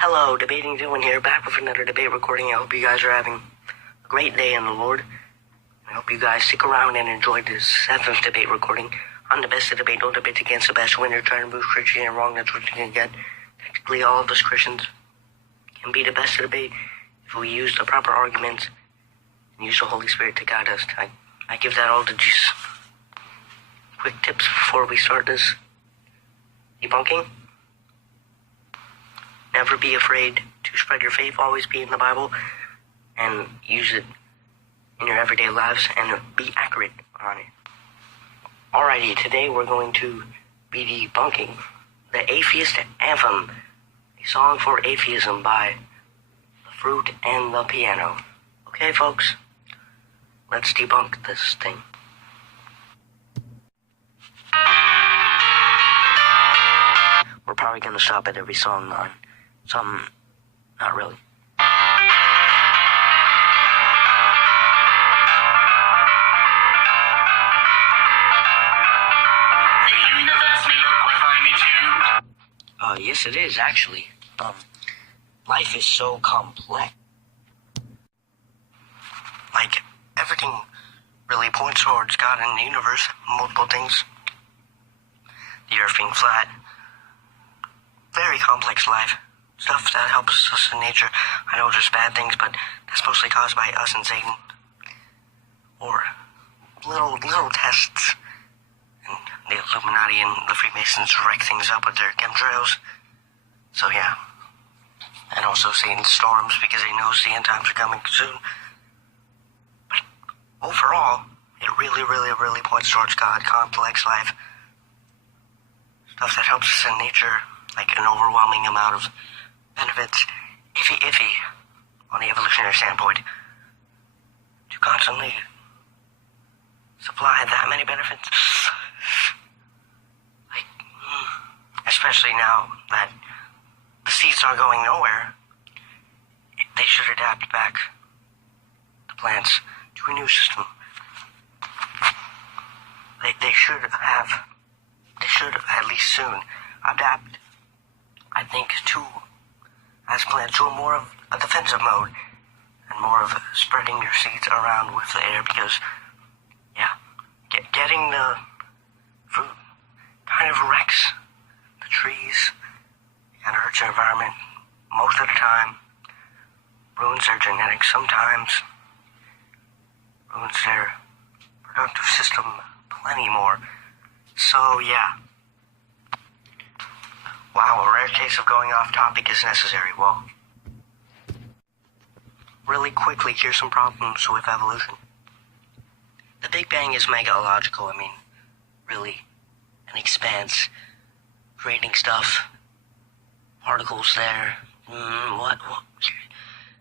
Hello, Debating Dylan here, back with another debate recording. I hope you guys are having a great day in the Lord. I hope you guys stick around and enjoy this 7th debate recording on the best of debate, no debates against the best. When you're trying to move Christianity wrong, that's what you're going to get. Technically, all of us Christians can be the best of debate if we use the proper arguments and use the Holy Spirit to guide us. I give that all to Jesus. Quick tips before we start this debunking. Never be afraid to spread your faith. Always be in the Bible and use it in your everyday lives and be accurate on it. Alrighty, today we're going to be debunking the Atheist Anthem, a song for atheism by The Fruit and the Piano. Okay, folks, let's debunk this thing. We're probably going to stop at every song on some, not really. Yes it is, actually. Life is so complex. Like, everything really points towards God and the universe, multiple things. The earth being flat. Very complex life. Stuff that helps us in nature. I know there's bad things, but that's mostly caused by us and Satan. Or little tests. And the Illuminati and the Freemasons wreck things up with their chemtrails. So yeah. And also Satan's storms because he knows the end times are coming soon. But overall, it really points towards God, complex life. Stuff that helps us in nature, like an overwhelming amount of benefits, iffy on the evolutionary standpoint, to constantly supply that many benefits. Like, especially now that the seeds are going nowhere, they should adapt back the plants to a new system. They should at least soon adapt, I think, as plants to a more of a defensive mode and more of spreading your seeds around with the air because, yeah, getting the fruit kind of wrecks the trees, kind of hurts your environment most of the time, ruins their genetics sometimes, ruins their productive system plenty more. So, yeah. Wow, a rare case of going off topic is necessary. Well, really quickly, here's some problems with evolution. The Big Bang is mega-illogical. I mean, really, an expanse, creating stuff, particles there. What?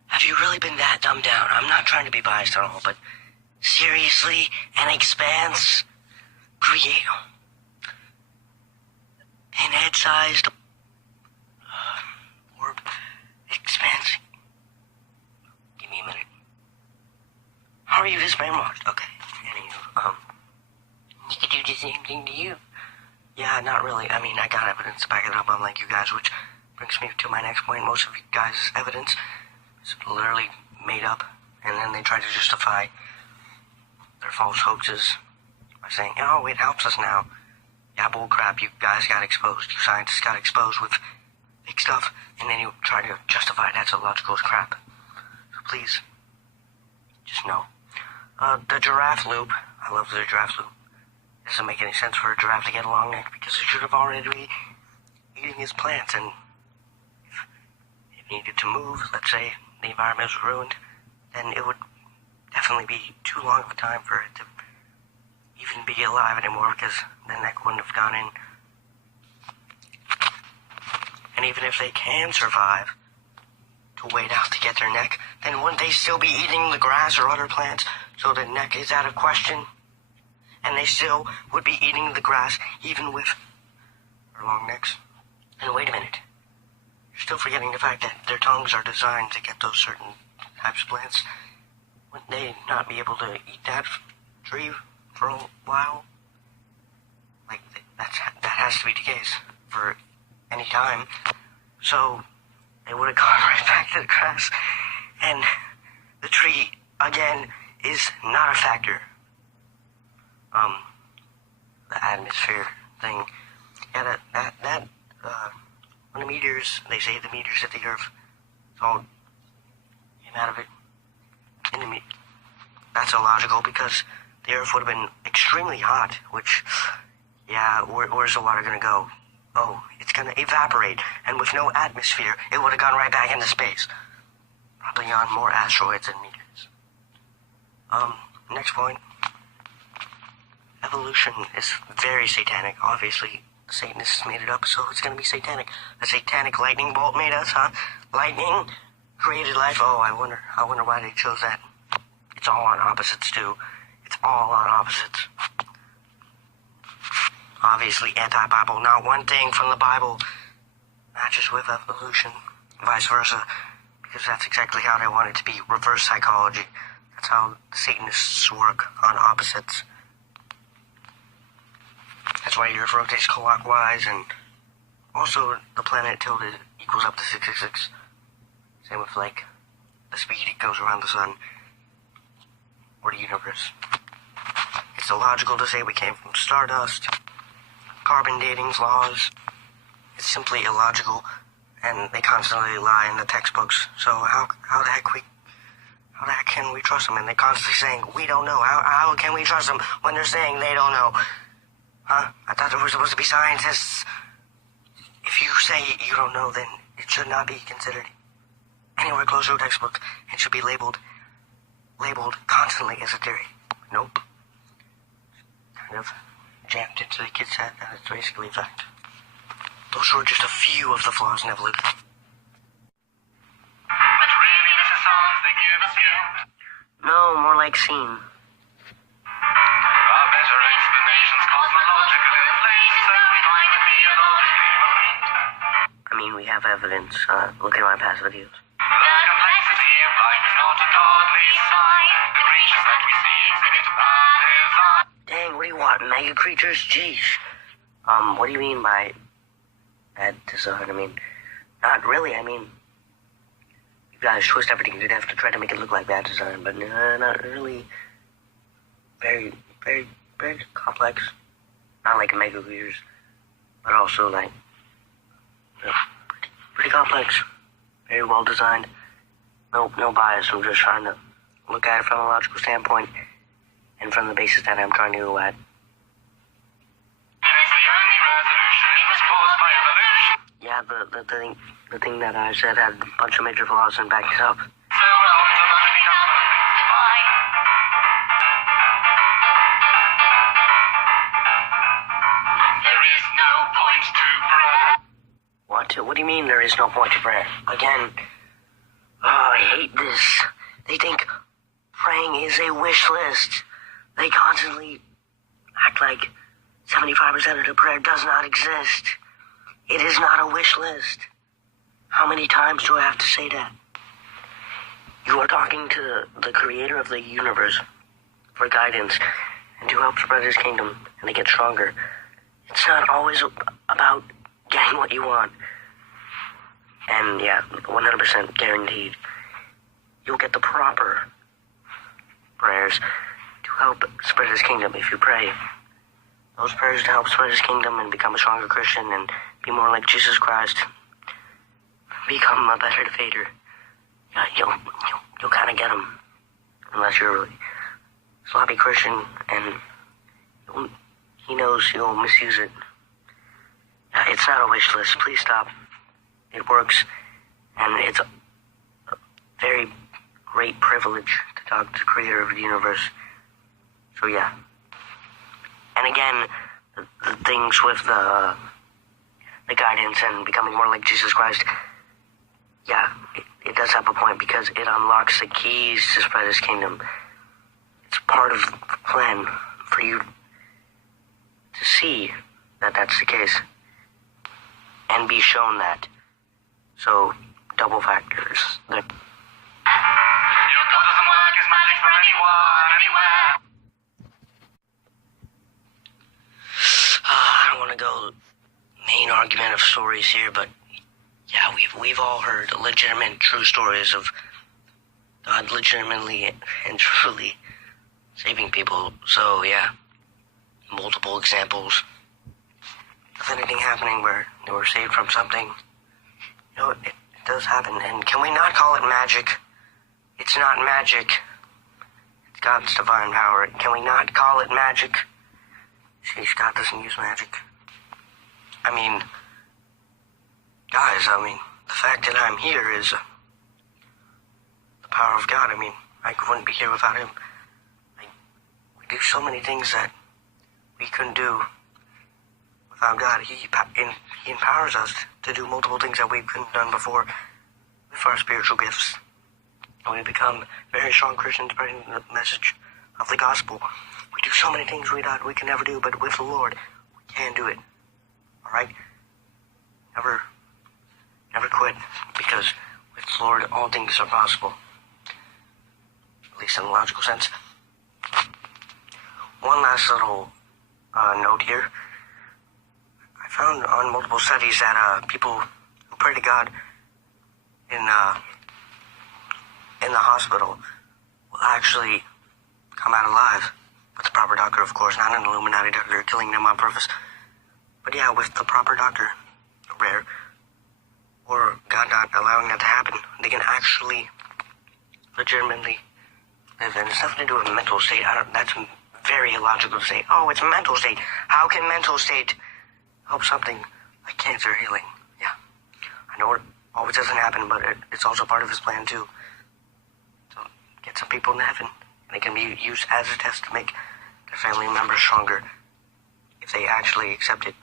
Have you really been that dumbed down? I'm not trying to be biased at all, but seriously, an expanse, create an head-sized orb expanse. Give me a minute. How are you this brainwashed? Okay. Anywho, he could do the same thing to you. Yeah, not really. I mean, I got evidence to back it up, unlike you guys, which brings me to my next point. Most of you guys' evidence is literally made up, and then they try to justify their false hoaxes by saying, oh, it helps us now. Yeah, bull crap, you guys got exposed. You scientists got exposed with fake stuff, and then you try to justify that's illogical as crap. So please, just know. The giraffe loop, I love the giraffe loop. It doesn't make any sense for a giraffe to get a long neck because it should have already been eating his plants, and if it needed to move, let's say the environment was ruined, then it would definitely be too long of a time for it to even be alive anymore because the neck wouldn't have gone in. And even if they can survive to wait out to get their neck, then wouldn't they still be eating the grass or other plants? So the neck is out of question. And they still would be eating the grass even with their long necks. And wait a minute. You're still forgetting the fact that their tongues are designed to get those certain types of plants. Wouldn't they not be able to eat that tree for a while? Like, that has to be the case for any time. So, they would have gone right back to the grass. And the tree, again, is not a factor. The atmosphere thing. Yeah, when the meteors, they say the meteors hit the Earth, it's all came out of it. That's illogical because the Earth would have been extremely hot, which, yeah, where's the water gonna go? Oh, it's gonna evaporate, and with no atmosphere, it would have gone right back into space. Probably on more asteroids and meteors. Next point. Evolution is very satanic. Obviously, Satanists made it up, so it's gonna be satanic. A satanic lightning bolt made us, huh? Lightning created life. Oh, I wonder why they chose that. It's all on opposites, too. It's all on opposites. Obviously, anti-Bible. Not one thing from the Bible matches with evolution. Vice versa. Because that's exactly how they want it to be. Reverse psychology. That's how Satanists work, on opposites. That's why the Earth rotates clockwise, and also the planet tilted equals up to 666. Same with, like, the speed it goes around the sun. Or the universe. It's illogical to say we came from stardust. Carbon dating's laws. It's simply illogical, and they constantly lie in the textbooks. So how the heck can we trust them? And they're constantly saying we don't know. How can we trust them when they're saying they don't know? Huh? I thought they were supposed to be scientists. If you say you don't know, then it should not be considered anywhere close to a textbook. It should be labeled constantly as a theory. Nope. Kind of jammed into the kid's head, and it's basically a fact. Those were just a few of the flaws in evolution. But really, this is songs they give us you. No, more like scene. Our better explanations, cosmological inflation, so we find it theologically agreed. I mean, we have evidence. Look at my past videos. The complexity of life is not a godly sign. The creatures that we see exhibit bad design. Dang, what do you want? Mega creatures? Jeez. What do you mean by bad design? I mean, not really. I mean, you guys twist everything to death to try to make it look like bad design, but not really. Very, very, very complex. Not like mega creatures, but also like pretty complex. Very well designed. No bias. I'm just trying to look at it from a logical standpoint and from the basis that I'm trying to go at. It is the only resolution. It was caused by evolution. Yeah, the thing that I said had a bunch of major flaws and backed it up. So we're ontologically numbered things divine. There is no point to prayer. What do you mean there is no point to prayer? Again, I hate this. They think praying is a wish list. They constantly act like 75% of the prayer does not exist. It is not a wish list. How many times do I have to say that? You are talking to the creator of the universe for guidance and to help spread his kingdom and to get stronger. It's not always about getting what you want. And yeah, 100% guaranteed. You'll get the proper prayers to help spread his kingdom if you pray. Those prayers to help spread his kingdom and become a stronger Christian and be more like Jesus Christ. Become a better debater. Yeah, you'll kind of get them. Unless you're a really sloppy Christian and he knows you'll misuse it. Yeah, it's not a wish list. Please stop. It works. And it's a very great privilege to talk to the creator of the universe. So yeah. And again, the things with the guidance and becoming more like Jesus Christ, yeah, it does have a point because it unlocks the keys to spread his kingdom. It's part of the plan for you to see that that's the case and be shown that. So, double factors. Your God doesn't work as magic for anyone, anywhere. I don't want to go main argument of stories here, but yeah, we've all heard legitimate, true stories of God legitimately and truly saving people. So yeah, multiple examples of anything happening where they were saved from something. You know, it does happen. And can we not call it magic? It's not magic. It's God's divine power. Can we not call it magic? Sheesh, God doesn't use magic. I mean, guys, the fact that I'm here is the power of God. I mean, I wouldn't be here without him. We do so many things that we couldn't do without God. He empowers us to do multiple things that we couldn't have done before with our spiritual gifts. And we become very strong Christians spreading the message of the gospel. We do so many things we thought we could never do, but with the Lord, we can do it. Alright? Never quit, because with the Lord, all things are possible. At least in a logical sense. One last little note here. I found on multiple studies that people who pray to God in the hospital will actually come out alive. With the proper doctor, of course, not an Illuminati doctor killing them on purpose. But yeah, with the proper doctor, rare, or God not allowing that to happen, they can actually legitimately live. And it's nothing to do with mental state. That's very illogical to say, oh, it's a mental state. How can mental state help something like cancer healing? Yeah. I know it always doesn't happen, but it's also part of his plan too. So get some people in heaven. They can be used as a test to make their family members stronger if they actually accept it.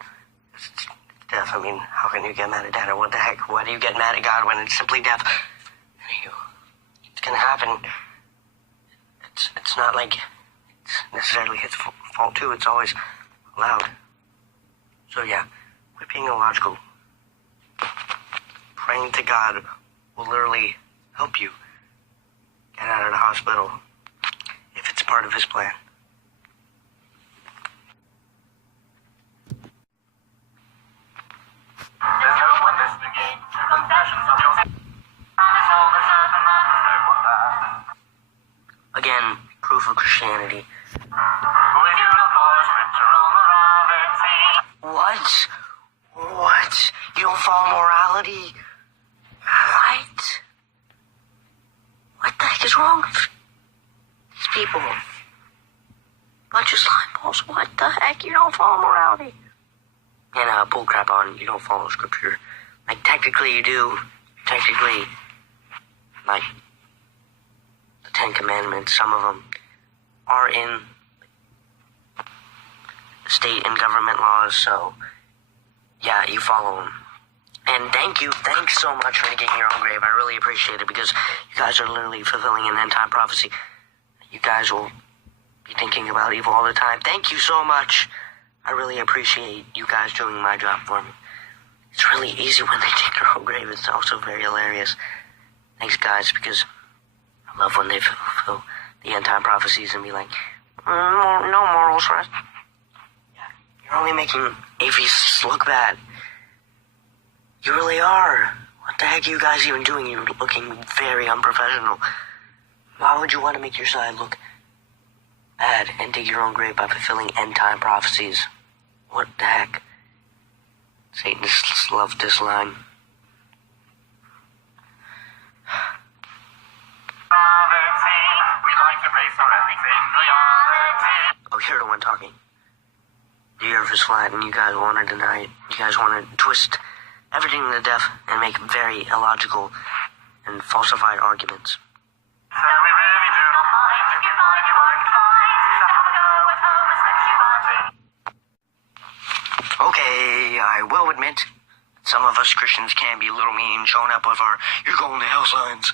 It's death. I mean, how can you get mad at that? Or what the heck? Why do you get mad at God when it's simply death? It's gonna happen. It's not like it's necessarily his fault too. It's always allowed. So yeah, quit being illogical. Praying to God will literally help you get out of the hospital if it's part of his plan. There's no one listening in to confessions of your sin. It's all the certain man, there's no one there. Again, proof of Christianity. We do not follow scriptural morality. What? You don't follow morality? What? What the heck is wrong with these people? Bunch of slime balls. What the heck? You don't follow morality? And bull crap on, you don't follow scripture. Like, technically you do. Technically, like, the Ten Commandments, some of them are in state and government laws, so yeah, you follow them. And thanks so much for digging your own grave. I really appreciate it, because you guys are literally fulfilling an end-time prophecy. You guys will be thinking about evil all the time. Thank you so much. I really appreciate you guys doing my job for me. It's really easy when they dig their own grave. It's also very hilarious. Thanks, guys, because I love when they fulfill the end-time prophecies and be like, no morals, right? Yeah, you're only making atheists look bad. You really are. What the heck are you guys even doing? You're looking very unprofessional. Why would you want to make your side look bad and dig your own grave by fulfilling end-time prophecies? What the heck? Satanists love this line. We like to base our everything reality. Oh, you're the one talking. The earth is flat and you guys want to deny it. You guys want to twist everything to death and make very illogical and falsified arguments. So we really do not mind if you find you are inclined to have a go at homosexuality. Okay, I will admit, some of us Christians can be a little mean, showing up with our "you're going to hell" signs.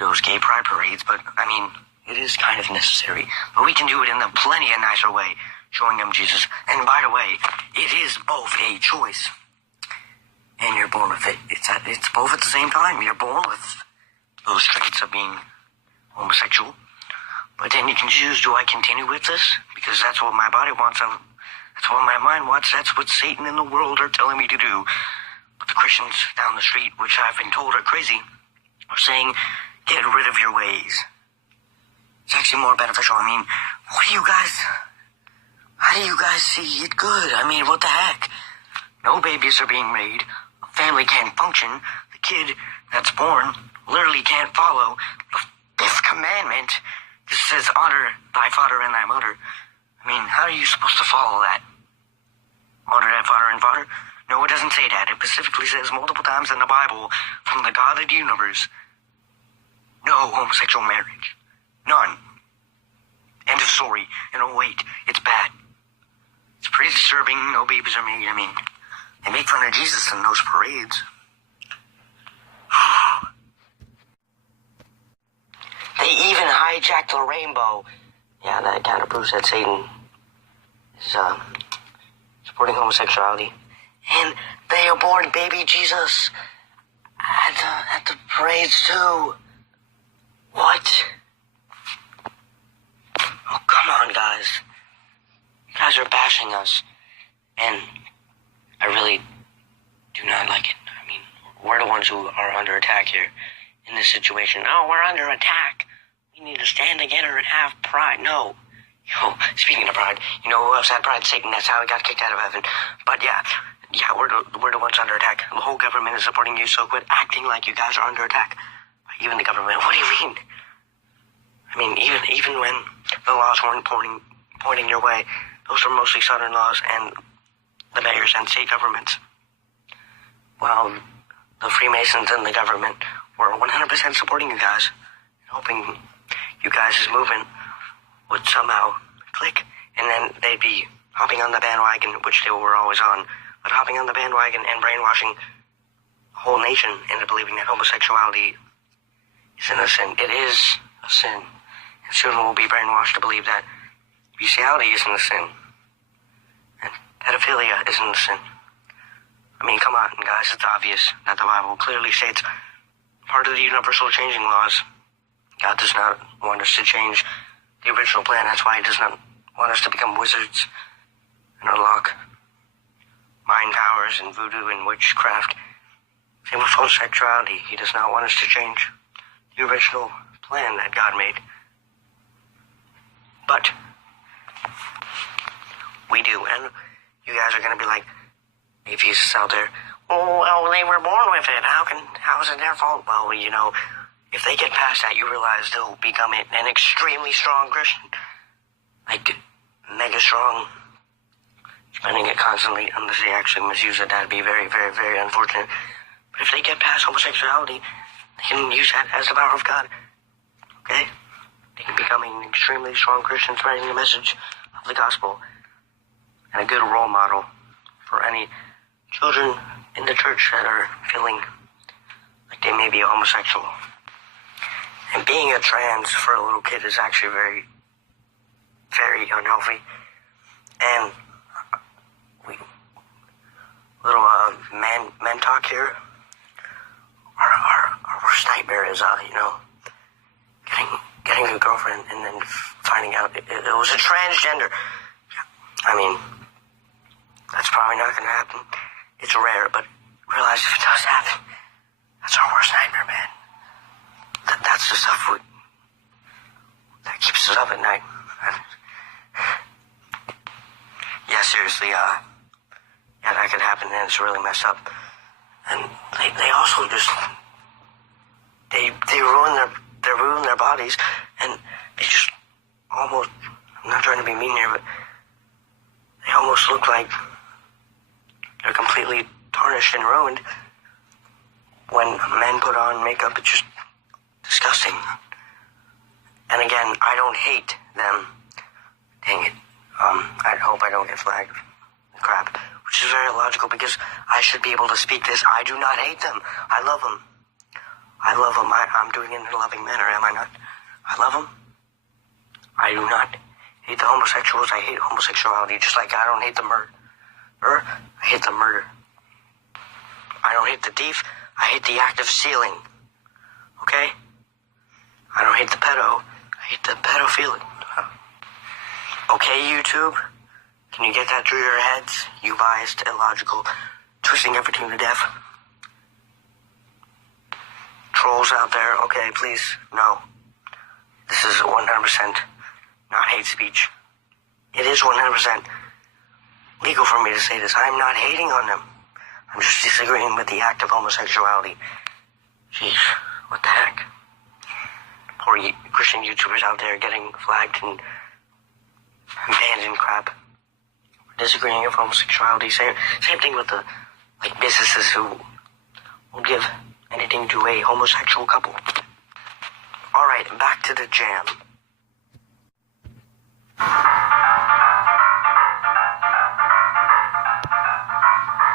Those gay pride parades, but, I mean, it is kind of necessary. But we can do it in a plenty of nicer way, showing them Jesus. And by the way, it is both a choice. And you're born with it. It's both at the same time. You're born with those traits of being homosexual. But then you can choose, do I continue with this? Because that's what my body wants. That's what my mind wants. That's what Satan and the world are telling me to do. But the Christians down the street, which I've been told are crazy, are saying, get rid of your ways. It's actually more beneficial. I mean, how do you guys see it good? I mean, what the heck? No babies are being made. A family can't function. The kid that's born literally can't follow the fifth commandment. This says, honor thy father and thy mother. I mean, how are you supposed to follow that? Honor thy father and father? No, it doesn't say that. It specifically says multiple times in the Bible, from the God of the universe, no homosexual marriage. None. End of story. And oh wait, it's bad. It's pretty disturbing. No babies are made. I mean, they make fun of Jesus in those parades. They even hijacked the rainbow. Yeah, that kind of proves that Satan is supporting homosexuality. And they aborted baby Jesus at the parades too. What? Oh, come on, guys. You guys are bashing us. And I really do not like it. I mean, we're the ones who are under attack here in this situation. Oh, we're under attack. We need to stand together and have pride. No. Yo, speaking of pride, you know who else had pride? Satan. That's how he got kicked out of heaven. But yeah, we're the ones under attack. The whole government is supporting you, so quit acting like you guys are under attack. Even the government. What do you mean? I mean, even when the laws weren't pointing your way, those were mostly southern laws and the mayors and state governments. While the Freemasons and the government were 100% supporting you guys, hoping you guys' movement would somehow click, and then they'd be hopping on the bandwagon, which they were always on, but hopping on the bandwagon and brainwashing the whole nation into believing that homosexuality isn't a sin. It is a sin. And soon we'll be brainwashed to believe that bestiality isn't a sin. And pedophilia isn't a sin. I mean, come on, guys, it's obvious that the Bible clearly states part of the universal changing laws. God does not want us to change the original plan. That's why he does not want us to become wizards and unlock mind powers and voodoo and witchcraft. Same with homosexuality. He does not want us to change the original plan that God made. But we do, and you guys are going to be like atheists out there. Oh, well, they were born with it. How is it their fault? Well, you know, if they get past that, you realize they'll become an extremely strong Christian. Like, mega strong. Spending it constantly, unless they actually misuse it, that'd be very, very, very unfortunate. But if they get past homosexuality, they can use that as the power of God. Okay? They can become an extremely strong Christian, spreading the message of the gospel. And a good role model for any children in the church that are feeling like they may be homosexual. And being a trans for a little kid is actually very, very unhealthy. And little man talk here. Our worst nightmare is, getting a girlfriend and then finding out it was a transgender. I mean, that's probably not going to happen. It's rare, but realize if it does happen, that's our worst nightmare, man. That's the stuff that keeps us up at night. Yeah, seriously, yeah, that could happen, and it's really messed up. And they also just they ruin their bodies, and they just almost, I'm not trying to be mean here, but they almost look like they're completely tarnished and ruined. When men put on makeup, it's just disgusting. And again, I don't hate them. Dang it. I hope I don't get flagged. Crap. Which is very illogical, because I should be able to speak this. I do not hate them. I love them. I'm doing it in a loving manner, am I not? I love them. I do not hate the homosexuals. I hate homosexuality, just like I don't hate the murder. I hate the murder. I don't hate the thief. I hate the act of stealing. Okay? I don't hate the pedo. I hate the pedophilia. Okay, YouTube? Can you get that through your heads? You biased, illogical, twisting everything to death. trolls out there, okay, please, no. This is 100% not hate speech. It is 100% legal for me to say this. I'm not hating on them. I'm just disagreeing with the act of homosexuality. Jeez, what the heck? Poor Christian YouTubers out there getting flagged and banned and crap. Disagreeing with homosexuality. Same thing with the businesses who will give anything to a homosexual couple. Alright, back to the jam.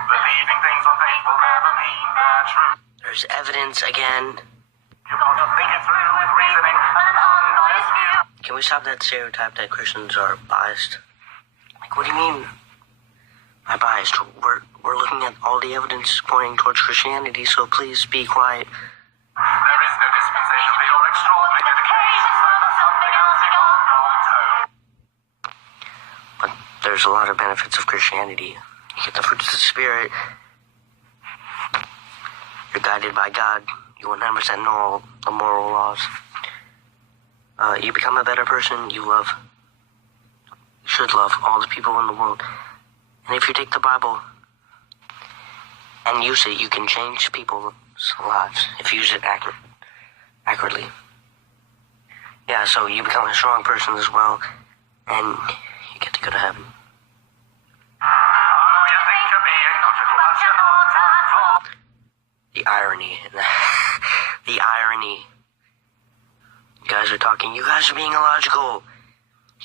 Believing things on faith will never mean they're true. There's evidence again. You've got to think it through with reasoning and an unbiased view. Can we stop that stereotype that Christians are biased? What do you mean by biased? We're looking at all the evidence pointing towards Christianity, so please be quiet. There is no dispensation for your extraordinary dedication, so there's something else you can't know. But there's a lot of benefits of Christianity. You get the fruits of the Spirit. You're guided by God. You 100% know all the moral laws. You become a better person. You should love all the people in the world. And if you take the Bible and use it, you can change people's lives if you use it accurately. Yeah, so you become a strong person as well, and you get to go to heaven. Oh, you think you're being logical, but you're not at all. The irony. The irony. You guys are talking. You guys are being illogical.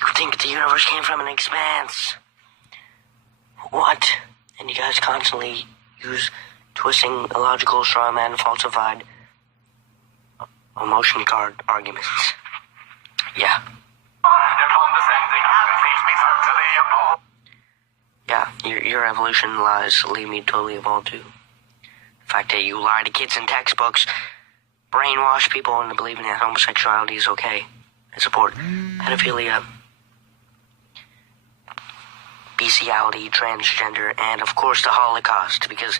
You think the universe came from an expanse. What? And you guys constantly use twisting, illogical, straw man, falsified emotion card arguments. Yeah. You're condescending and it leaves me totally appalled. Yeah, your evolution lies leave me totally appalled too. The fact that you lie to kids in textbooks, brainwash people into believing that homosexuality is okay, and support pedophilia, bestiality, transgender, and of course the Holocaust, because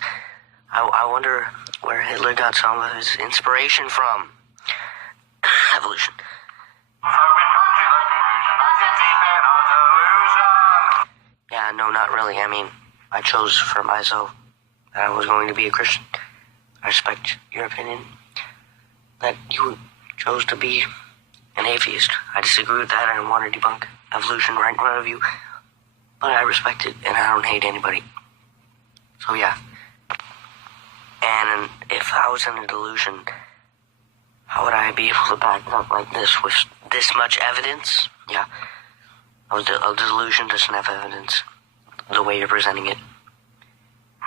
I wonder where Hitler got some of his inspiration from. Evolution. So we've come to the conclusion that you're deep in a delusion. Yeah, no, not really. I mean, I chose for myself that I was going to be a Christian. I respect your opinion that you chose to be an atheist. I disagree with that. I don't want to debunk evolution right in front of you. But I respect it, and I don't hate anybody. So, yeah. And if I was in a delusion, how would I be able to back it up like this with this much evidence? Yeah. A delusion doesn't have evidence the way you're presenting it. And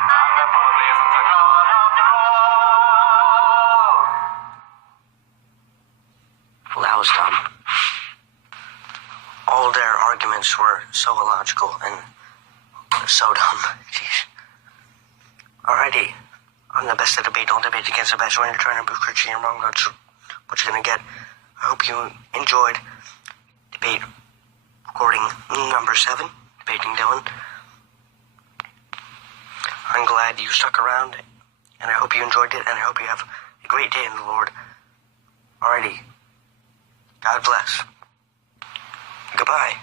there probably isn't a God after all. Well, that was dumb. All their arguments were so illogical and so dumb. Jeez. Alrighty. On the best of debate, don't debate against the best. When you're trying to prove Christian wrong, that's what you're gonna get. I hope you enjoyed debate recording number 7, debating Dylan. I'm glad you stuck around, and I hope you enjoyed it, and I hope you have a great day in the Lord. Alrighty. God bless. Goodbye.